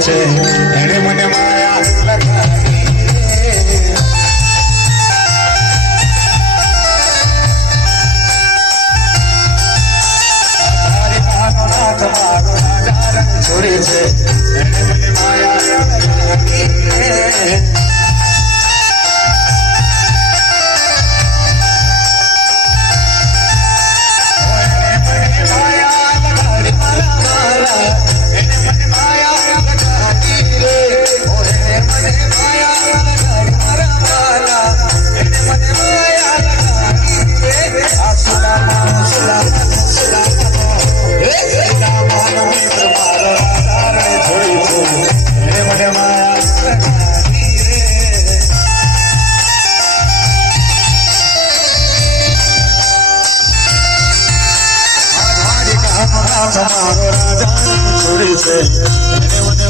છે એને મને માયા લગાડી તારી માનો નાથ મારો રાજા રંગ છોડી છે એને મને માયા લગાડી તમારો રાજા છોડી છે એને મને